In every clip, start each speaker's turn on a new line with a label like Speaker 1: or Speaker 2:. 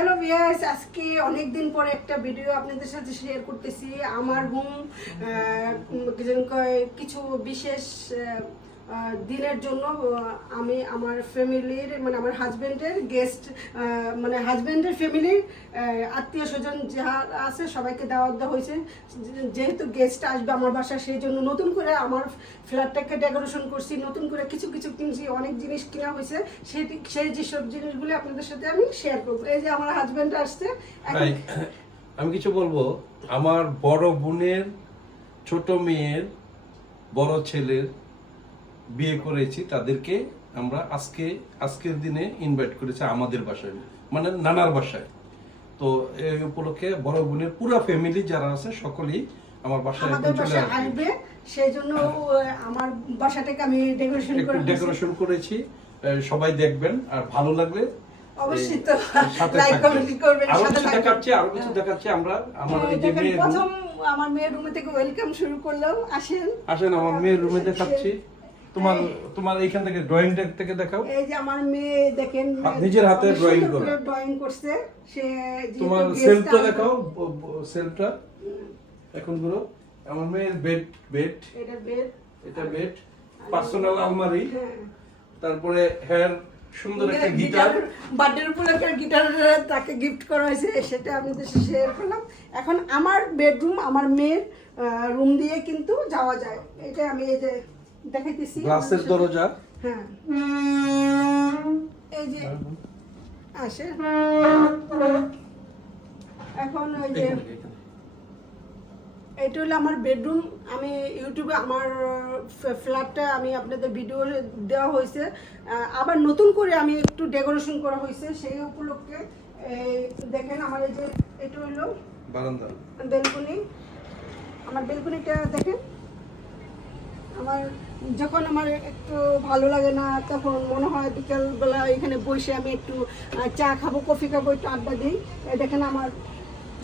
Speaker 1: Hello ভিয়াস আজকে অনেক দিন পরে একটা ভিডিও আপনাদের সাথে শেয়ার করতেছি। আমার হোম কিছু বিশেষ দিনের জন্য আমি আমার ফ্যামিলির মানে আমার হাজব্যান্ডের গেস্ট মানে হাজব্যান্ডের ফ্যামিলির আত্মীয় স্বজন যারা আছে সবাইকে দাওয়াত দেওয়া হয়েছে। যেহেতু গেস্ট আসবে আমার বাসায়, সেই জন্য নতুন করে আমার ফ্ল্যাটটাকে ডেকোরেশন করছি, নতুন করে কিছু কিছু কিনছি, অনেক জিনিস কিনা হয়েছে। সেই সেই যেসব জিনিসগুলো আপনাদের সাথে আমি শেয়ার করব। এই যে আমার হাজবেন্ড আসছে
Speaker 2: আমি কিছু বলব। আমার বড় বোনের, ছোট মেয়ের, বড় ছেলের বিয়ে করেছি তাদেরকে আমরা আজকে আজকের দিনে ইনভাইট করেছি আমাদের বাসায় মানে নানার বাসায়। তো এই উপলক্ষে বড় বোনের পুরো ফ্যামিলি যারা আছে সকলেই আমার বাসায়
Speaker 1: আমাদের বাসায়
Speaker 2: আসবে।
Speaker 1: সেই জন্য আমার বাসাটাকে আমি ডেকোরেশন করে
Speaker 2: ডেকোরেশন করেছি সবাই দেখবেন আর ভালো লাগলে
Speaker 1: অবশ্যই তো লাইক কমেন্ট করবেন সাথে
Speaker 2: কিছু
Speaker 1: থাকবেন।
Speaker 2: দেখাচ্ছি আরও কিছু দেখাচ্ছি আমরা আমার
Speaker 1: হ্যাঁ,
Speaker 2: এই যে মেয়ের
Speaker 1: প্রথম আমার মেয়ের রুমে থেকে ওয়েলকাম শুরু করলাম আসেন।
Speaker 2: আসেন আমার মেয়ের রুমে দেখাচ্ছি। তোমার তোমার এইখান থেকে ড্রয়িং থেকে দেখাও।
Speaker 1: এই যে আমার মেয়ে দেখেন
Speaker 2: নিজের হাতে drawing করা।
Speaker 1: ড্রয়িং করছে। সে
Speaker 2: তোমার সেলফটা দেখাও সেলফটা এখনগুলো আমার মেয়ের বেড বেড
Speaker 1: এটা বেড
Speaker 2: এটা বেড পার্সোনাল আলমারি তারপরে হেয়ার সুন্দর একটা গিটার
Speaker 1: বার্থডে উপলক্ষে গিটার তাকে গিফট করা হয়েছে সেটা আপনাদের শেয়ার করলাম। এখন আমার বেডরুম আমার মেয়ের রুম দিয়ে কিন্তু যাওয়া যায়। এটা আমি এই যে দেখাইতেছি
Speaker 2: গ্লাসের দরজা।
Speaker 1: হ্যাঁ। এই যে আসে। এখন ওই যে। এটা হলো আমার বেডরুম। আমি ইউটিউবে আমার ফ্ল্যাটটা আমি আপনাদের ভিডিও দেওয়া হয়েছে। আবার নতুন করে আমি একটু ডেকোরেশন করা হয়েছে সেই উপলক্ষে। দেখেন আমার এই যে এটা হলো
Speaker 2: বারান্দা।
Speaker 1: বেলকনি। আমার বেলকনিটা দেখেন। আমার যখন আমার একটু ভালো লাগে না, তখন মনে হয় বিকেলবেলা এখানে বসে আমি একটু চা খাব, কফি খাব, একটু আড্ডা দিই। দেখেন আমার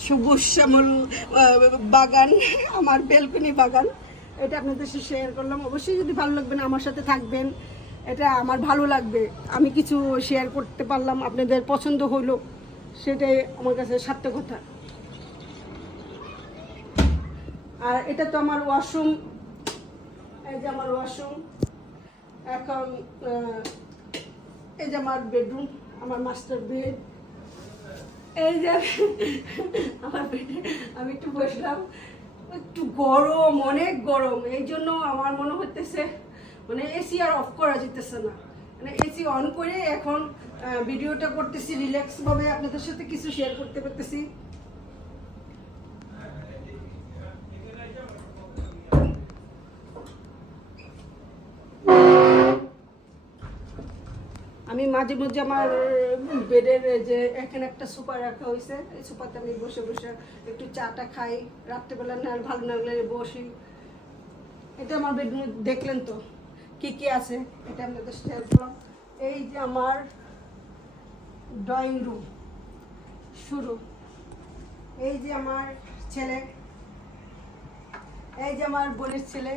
Speaker 1: সবুজ শ্যামল বাগান, আমার বেলকনি বাগান। এটা আপনাদের সাথে শেয়ার করলাম। অবশ্যই যদি ভালো লাগবে না, আমার সাথে থাকবেন। এটা আমার ভালো লাগবে। আমি কিছু শেয়ার করতে পারলাম, আপনাদের পছন্দ হলো সেটাই আমার কাছে সার্থকতা আর এটা তো আমার ওয়াশরুম এই যে আমার ওয়াশরুম এখন এই যে আমার বেডরুম আমার মাস্টার বেড এই যে আমার বেডে আমি একটু বসলাম, একটু গরম, অনেক গরম, এই জন্য আমার মনে হতেছে মানে এসি আর অফ করা যেতেছে না। মানে এসি অন করে এখন ভিডিওটা করতেছি রিল্যাক্স ভাবে আপনাদের সাথে কিছু শেয়ার করতে পারতেছি আমি মাঝে মধ্যে আমার বেডের যে এখানে একটা সুপার রাখা হয়েছে এই সুপারতে আমি বসে বসে একটু চাটা খাই। রাত্রেবেলা না ভালো না লাগলে বসি। এটা আমার বেডরুম দেখলেন তো কি কি আছে? এটা আপনাদের শেয়ার করলাম। এই যে আমার ড্রয়িং রুম শুরু। এই যে আমার ছেলে। এই যে আমার বোনের ছেলে।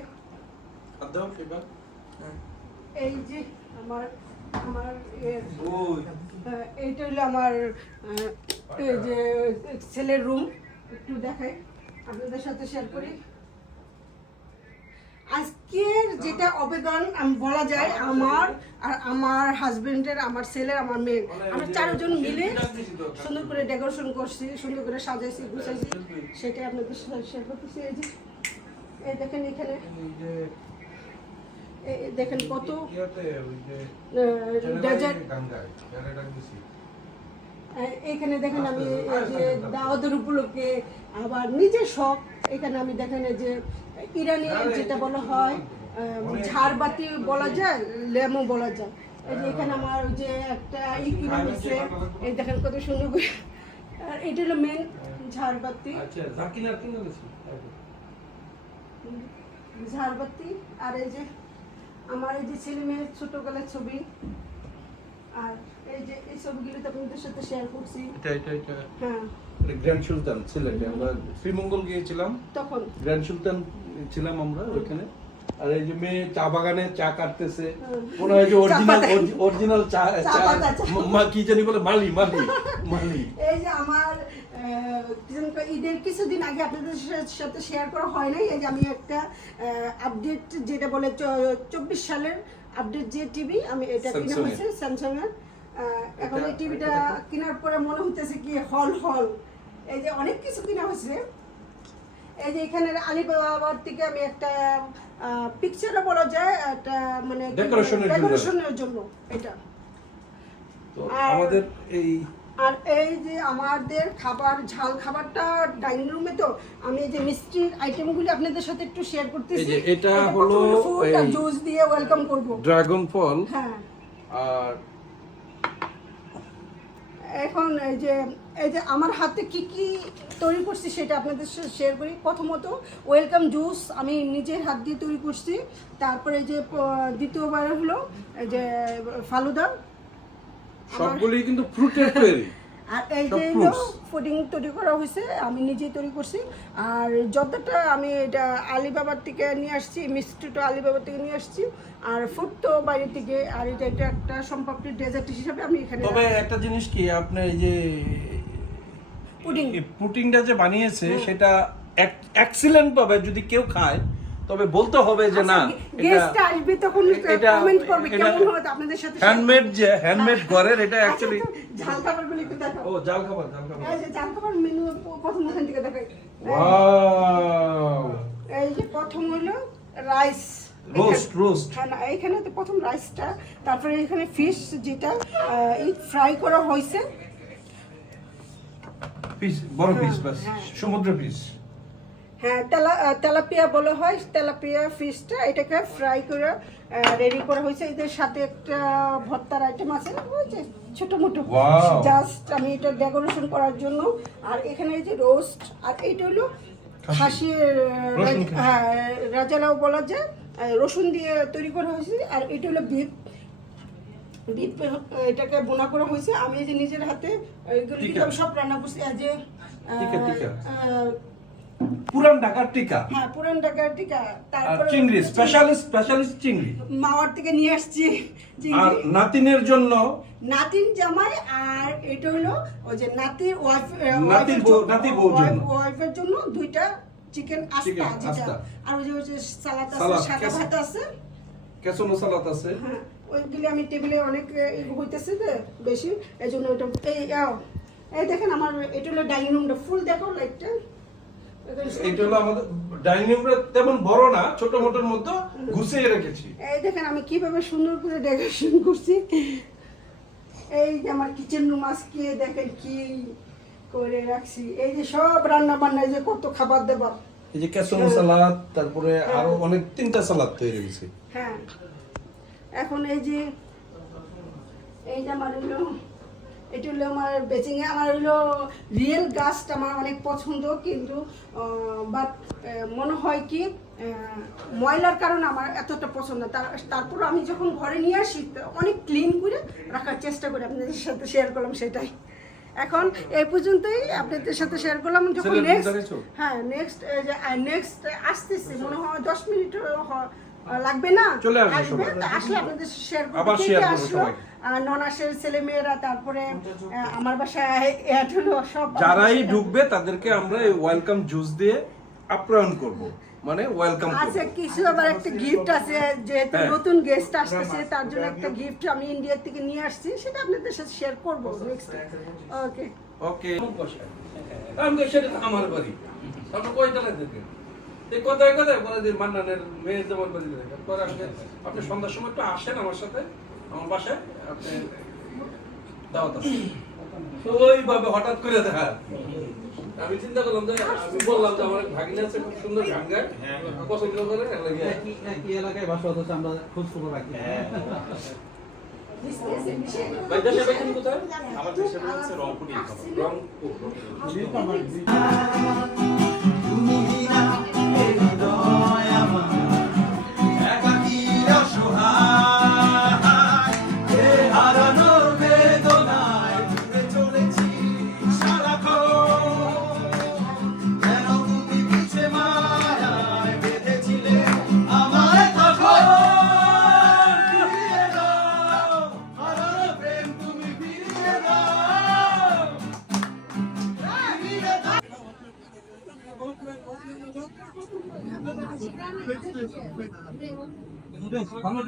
Speaker 1: এই যে আমার আমার এইটা হলো আমার যে ছেলের রুম একটু দেখাই আপনাদের সাথে শেয়ার করি। আজকের যেটা অবেদন আমি বলা যায় আমার আর আমার হাজবেন্ডের আমার ছেলের আমার মেয়ের। আমরা চারজন মিলে সুন্দর করে ডেকোরেশন করছি সুন্দর করে সাজাইছি গুছাইছি। সেটাই আপনাদের সাথে শেয়ার করতেছি এই যে এই দেখেন এখানে। দেখেন কত এখানে দেখেন আমি এই যে দাওয়াতের উপলক্ষে আবার নিজের শখ এখানে আমি দেখেন যে ইরানি যেটা বলা হয় ঝাড়বাতি বলা যায় লেমো বলা যায়। এই যে এখানে আমার যে একটা ই কিনে হয়েছে এই দেখেন কত সুন্দর করে। আর এটা হলো মেন ঝাড়বাতি
Speaker 2: আচ্ছা
Speaker 1: ঝাড়বাতি আর এই যে আমার এই যে ছেলে মেয়ের ছোটবেলার ছবি আর এই যে এই ছবিগুলো তো আপনাদের সাথে শেয়ার করছি।
Speaker 2: এটা এটা এটা।
Speaker 1: হ্যাঁ।
Speaker 2: গ্র্যান্ড সুলতান সিলেটে আমরা শ্রীমঙ্গল গিয়েছিলাম।
Speaker 1: তখন।
Speaker 2: গ্র্যান্ড সুলতান ছিলাম আমরা ওইখানে। আর এই যে মেয়ে চা বাগানে চা কাটতেছে। মনে হয় যে অরিজিনাল অরিজিনাল চা
Speaker 1: চা
Speaker 2: মা কি জানি বলে মালি মালি মালিক
Speaker 1: এই যে আমার ঈদের কিছুদিন আগে আপনাদের সাথে শেয়ার করা হয় নাই এই যে আমি একটা আপডেট যেটা বলে চব্বিশ সালের আপডেট যে টিভি আমি এটা কিনা হয়েছে স্যামসাং এর এখন এই টিভিটা কেনার পরে মনে হতেছে কি হল হল। এই যে অনেক কিছু কিনা হয়েছে। এই যে এখানে আলিবাবার থেকে আমি একটা পিকচারও বলা যায় একটা মানে ডেকোরেশনের জন্য। এটা।
Speaker 2: আমাদের এই
Speaker 1: আর এই যে আমাদের খাবার ঝাল খাবারটা ডাইনিং রুমে তো আমি যে মিষ্টির আইটেমগুলি আপনাদের সাথে একটু শেয়ার করতেছি।
Speaker 2: এই যে এটা হলো
Speaker 1: জুস দিয়ে ওয়েলকাম করব।
Speaker 2: ড্রাগন ফল
Speaker 1: হ্যাঁ।
Speaker 2: আর
Speaker 1: এখন এই যে এই যে আমার হাতে কি কি তৈরি করছি সেটা আপনাদের সাথে শেয়ার করি। প্রথমত ওয়েলকাম জুস আমি নিজের হাত দিয়ে তৈরি করছি। তারপরে এই যে দ্বিতীয়বার হলো এই যে ফালুদা। আমার-
Speaker 2: সবগুলি কিন্তু ফ্রুটের তৈরি।
Speaker 1: আর এই যে। পুডিং তৈরি করা হয়েছে আমি নিজেই তৈরি করছি। আর যতটা আমি এটা আলিবাবার থেকে নিয়ে আসছি মিষ্টিটা আলিবাবার থেকে নিয়ে আসছি। আর ফুড তো বাইরে থেকে আর এটা এটা একটা সম্পর্কের ডেজার্ট হিসাবে আমি এখানে
Speaker 2: তবে একটা জিনিস কি আপনার এই যে
Speaker 1: পুডিং
Speaker 2: পুটিংটা যে বানিয়েছে সেটা এক্সিলেন্ট পাবে যদি কেউ খায় তবে বলতে হবে যে না
Speaker 1: গেস্ট আসবে তখন কমেন্ট করবে কেমন হতো আপনাদের সাথে
Speaker 2: হ্যান্ডমেড যে হ্যান্ডমেড ঘরের এটা অ্যাকচুয়ালি
Speaker 1: ঝাল খাবারগুলো একটু দেখো
Speaker 2: ও জাল খাবার জাল খাবার।
Speaker 1: এই যে ঝাল খাবার মেনু প্রথম ওখান থেকে দেখাই।
Speaker 2: ওয়াও
Speaker 1: এই যে প্রথম হলো রাইস
Speaker 2: রোস্ট রোস্ট
Speaker 1: না এখানে তো প্রথম রাইসটা তারপরে এখানে ফিশ যেটা ফ্রাই করা হয়েছে।
Speaker 2: বড় পিস
Speaker 1: হ্যাঁ,
Speaker 2: বাস।
Speaker 1: হ্যাঁ।
Speaker 2: সমুদ্র পিস
Speaker 1: হ্যাঁ তেলা তেলাপিয়া বলা হয় তেলাপিয়া ফিশটা এটাকে ফ্রাই করে রেডি করা হয়েছে। এদের সাথে একটা ভর্তার আইটেম আছে যে ছোট মোটো। জাস্ট আমি এটা ডেকোরেশন করার জন্য। আর এখানে এই যে রোস্ট আর এইটা হলো খাসির। হ্যাঁ রাজালাও বলা যায়। রসুন দিয়ে তৈরি করা হয়েছে। আর এটা হলো বিফ বিফ এটাকে বোনা করা হয়েছে। আমি যে নিজের হাতে এগুলো সব রান্না করছি যে
Speaker 2: পুরান ঢাকার টিকা।
Speaker 1: হ্যাঁ পুরান ঢাকার টিকা। তারপরে
Speaker 2: চিংড়ি স্পেশালিস্ট স্পেশালিস্ট চিংড়ি।
Speaker 1: মাওয়ার থেকে নিয়ে আসছি
Speaker 2: আর নাতিনের জন্য?
Speaker 1: নাতিন জামাই আর এটা হলো ওই যে নাতির ওয়াইফ
Speaker 2: নাতির বউ- নাতি বউর জন্য।
Speaker 1: ওয়াইফের জন্য দুইটা চিকেন আস্তা যেটা
Speaker 2: আস্তা।
Speaker 1: আর ওই যে ওই যে সালাদ আছে সাদা ভাত আছে।
Speaker 2: কেসনো সালাত আছে।
Speaker 1: হ্যাঁ ওইগুলি আমি টেবিলে অনেক হইতেছে যে বেশি। এই জন্য ওটা এই এই দেখেন আমার এটা হলো ডাইনিং রুমটা ফুল দেখো লাইটটা
Speaker 2: এটা হলো আমাদের ডাইনিং রুমটা তেমন বড় না ছোট মোটোর মধ্যে গুছিয়ে রেখেছি।
Speaker 1: এই দেখেন আমি কীভাবে সুন্দর করে ডেকোরেশন করছি। এই যে আমার কিচেন রুম আজকে দেখেন কি করে রাখছি। এই যে সব রান্না বান্না এই যে কত খাবার দাবার।
Speaker 2: এই যে সালাদ তারপরে আরও অনেক তিনটা সালাদ তৈরি হয়েছে।
Speaker 1: হ্যাঁ। এখন এই যে এই যে আমার এটা হলো আমার বেচিংয়ে আমার হলো রিয়েল গাছটা আমার অনেক পছন্দ কিন্তু বাট মনে হয় কি ময়লার কারণে আমার এতটা পছন্দ। তারপর আমি যখন ঘরে নিয়ে আসি অনেক ক্লিন করে রাখার চেষ্টা করি। আপনাদের সাথে শেয়ার করলাম সেটাই। এখন এই পর্যন্তই আপনাদের সাথে শেয়ার করলাম। যখন নেক্সট হ্যাঁ নেক্সট নেক্সট আসতেছে মনে হয় দশ মিনিট লাগবে না? আসলে আপনাদের শেয়ার করব। আসলো। ননাসের ছেলে মেয়েরা তারপরে আমার বাসায় হলো সব
Speaker 2: যারাই ঢুকবে তাদেরকে আমরা এই ওয়েলকাম জুস দিয়ে আপ্যায়ন করব। মানে ওয়েলকাম
Speaker 1: আচ্ছা কিছু আবার একটা গিফট আছে যেহেতু
Speaker 2: হ্যাঁ।
Speaker 1: নতুন গেস্ট আসতেছে তার জন্য একটা গিফট আমি ইন্ডিয়া থেকে নিয়ে আসছি সেটা আপনাদের সাথে শেয়ার করব নেক্সট ওকে
Speaker 2: ওকে আমি সেটা আমার বাড়ি। আপনি কই তালা দেখেন। এই কথায় কথায় বলে যে মান্নানের মেয়ে যেমন বাড়ি দেখেন পরে আপনি আপনি সন্ধ্যার সময় একটু আসেন আমার সাথে। আমার আপনি দাওয়াত আছে তো ওইভাবে হঠাৎ করে দেখা। আমি চিন্তা করলাম যে আমি বললাম যে আমার ভাগিনা আছে খুব সুন্দর গান গায়। পছন্দ করে লাগে
Speaker 3: একই এলাকায় বাসা অথচ আমরা খোঁজ খবর রাখি।
Speaker 2: ভাই বাইকেন কোথায়?
Speaker 4: আমার দেশের হচ্ছে রংপুর
Speaker 2: রংপুর।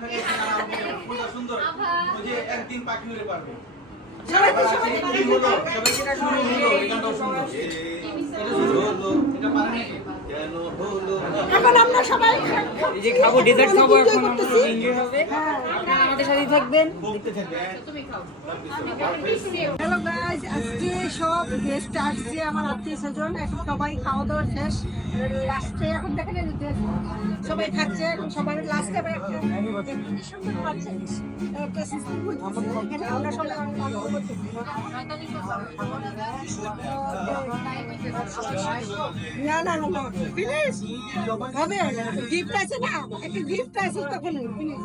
Speaker 1: রাজের মাথা।
Speaker 3: সুন্দর। ওই যে একদিন পাখি উড়ে পারবে।
Speaker 1: সবাইকে সবাইকে
Speaker 3: কি হলো সবাইকে এটা শুরু হলো এই গানটাও সুন্দর এটা শুরু হলো এটা পারে নাকি কেন হলো?
Speaker 1: এখন আমরা সবাই
Speaker 5: খাব ডিজার্ট খাব এখন আমরা এনজয় হবে।
Speaker 1: হ্যাঁ।
Speaker 5: আপনারা থাকবেন
Speaker 1: হ্যালো গাইস আজকে সব গেস্ট আসছে আমার আত্মীয় স্বজন। এখন সবাই খাওয়া দাওয়া শেষ। লাস্টে এখন দেখেন সবাই খাচ্ছে এখন সবাই লাস্টে একটা কি সুন্দর খাচ্ছে একটা সিস্টেম হচ্ছে এখানে আমরা সবাই না না না ফিনিশ হবে গিফট আছে না? একটা গিফট আছে তখন ফিনিশ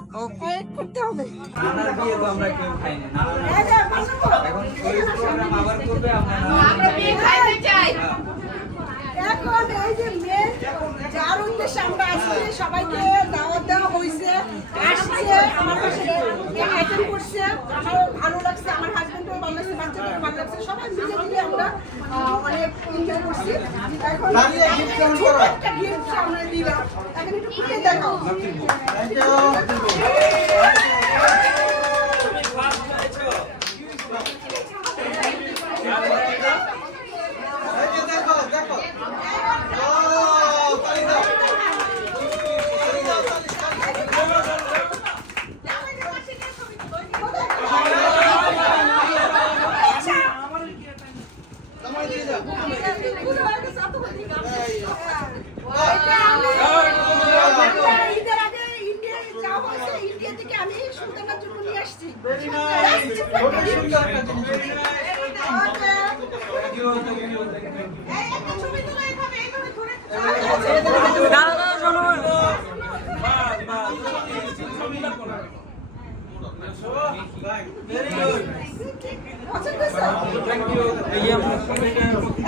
Speaker 1: করতে হবে।
Speaker 5: এখন এই
Speaker 1: যে মেয়ে যার উদ্দেশ্যে আমরা আসছি সবাইকে দাওয়াত দেওয়া হয়েছে আসছে আমার অ্যাটেন্ড করছে আমার ভালো লাগছে আমার হাজবেন্ডও ভালো লাগছে ভালো লাগছে সবাই মিলে মিলে আমরা অনেক এনজয় করছি। এখন
Speaker 3: দাঁড়িয়ে gift কেমন
Speaker 1: ছোট
Speaker 3: করা?
Speaker 1: একটা গিফট আমরা দিলাম এখন একটু খুলে দেখাও
Speaker 3: এই যে দেখো দেখো ও তালি দাও তালি দাও তালি দাও তোমার দিয়ে দাও
Speaker 1: এটা আমি- ঈদের আগে ইন্ডিয়া যাওয়া হয়েছে ইন্ডিয়া থেকে আমি সুলতানার জন্য নিয়ে আসছি
Speaker 3: খুবই সুন্দর একটা জিনিস
Speaker 1: এই একটা ছবি তোলা এভাবে এভাবে ধরে
Speaker 5: দাঁড়া দাঁড়া শোনো
Speaker 3: ভেরি গুড
Speaker 1: পছন্দ হয়েছে?
Speaker 5: এই যে আমরা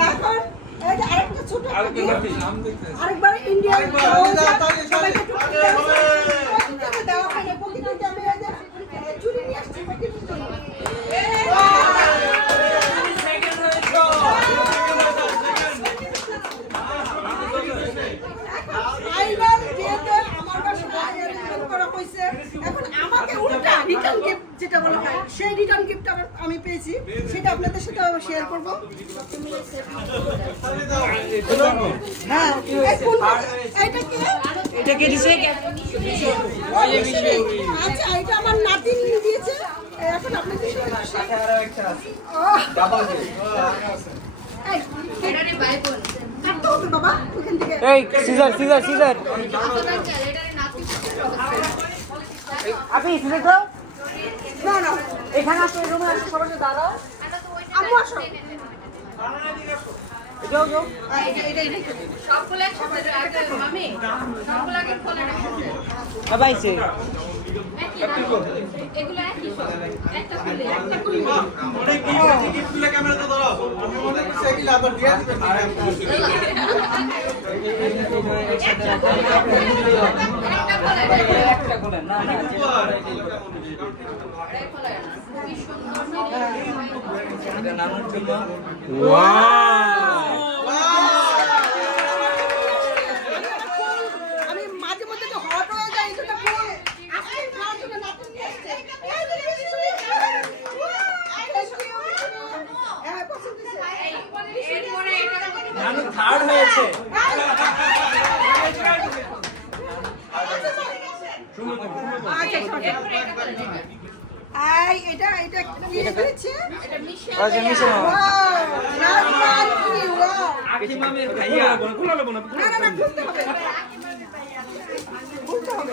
Speaker 1: এখন আরেকটা ছোট আরেকবার ইন্ডিয়া
Speaker 3: আরেকবার, আরেকবার, তালি,
Speaker 1: সবাইকে
Speaker 3: তালি।
Speaker 1: টুপি দেওয়া হয়েছে। প্রত্যেককে দেওয়া হয়নি। প্রত্যেককে আমি এই যে, এ, চুড়ি নিয়ে আসছি প্রত্যেকের জন্য। Final যেহেতু আমার বাসায় arrangement করা হয়েছে, এখন আমাকে উল্টা return gift যেটা বলা হয়, সেই gift আবার আমি পেয়েছি। সেটা আপনাদের সাথে শেয়ার করব। হ্যাঁ এইটা কি?
Speaker 5: এটা কে দিছে?
Speaker 1: আচ্ছা এটা আমার নাতিন দিয়েছে। এখন আপনাদের সাথে share-
Speaker 5: আরও একটা আছে
Speaker 1: এই,
Speaker 5: এই সিজার
Speaker 6: নাতি
Speaker 5: আপনি সিজার দাও।
Speaker 1: না না
Speaker 5: এখানে আসো রুমে আসো সবাই দাঁড়াও।
Speaker 1: আম্মু আসো।
Speaker 5: যাও যাও।
Speaker 6: সবগুলো একসাথে আগে মামি সবগুলো আগে খোলা
Speaker 5: রাখো।
Speaker 6: খোলা
Speaker 5: একটা করে না না
Speaker 6: খুবই সুন্দর
Speaker 5: এটা নানুর জন্য
Speaker 1: আমি মাঝে মধ্যে তো হট হয়ে যাই এটা ফুল আজকে খাওয়ার জন্য নাতিন নিয়ে এসছে এই যে মিশরি। এই মিশরি, হ্যাঁ পছন্দ হয়েছে
Speaker 6: এরপরে এটা
Speaker 5: নানু থার্ড হয়েছে।
Speaker 1: এটা এটা কি দিয়েছে?
Speaker 6: এটা মিশে
Speaker 5: মিশে নাও।
Speaker 1: ওয়াও নাজমান কি ওয়াও
Speaker 5: আকি মামের ভাইয়া।
Speaker 1: না না না খুলতে হবে। খুলতে হবে।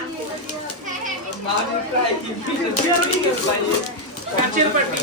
Speaker 3: আমি কইতাছি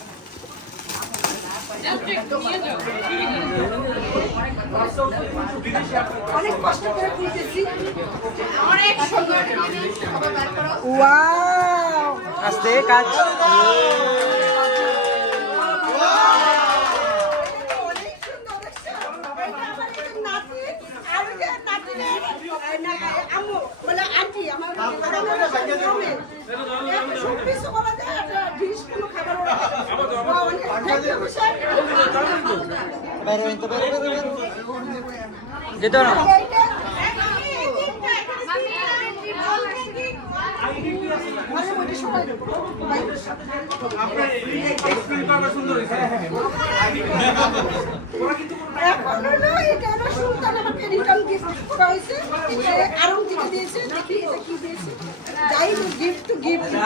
Speaker 5: অনেক কষ্ট করে খুলতেছি
Speaker 6: অনেক সুন্দর
Speaker 1: আস্তে কাজ। যেত না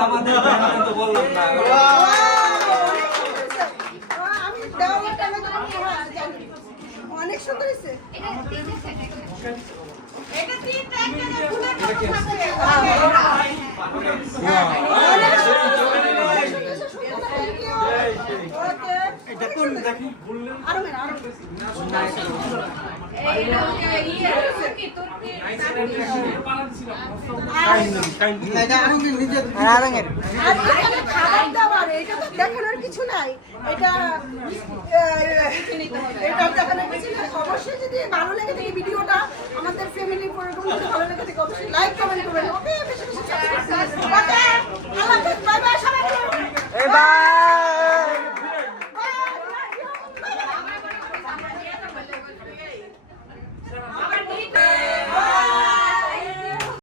Speaker 1: আমাদের বললাম না
Speaker 5: আর
Speaker 1: আরঙের।
Speaker 5: দেখানোর কিছু নাই। এটা এটা দেখানো অবশ্যই যদি ভালো লেগে থাকে ভিডিওটা, আমাদের ফ্যামিলি পরিবার ভালো লেগে থাকে, অবশ্যই লাইক কমেন্ট করবেন। ওকে, বেশি বেশি বাই বাই সবাই বাই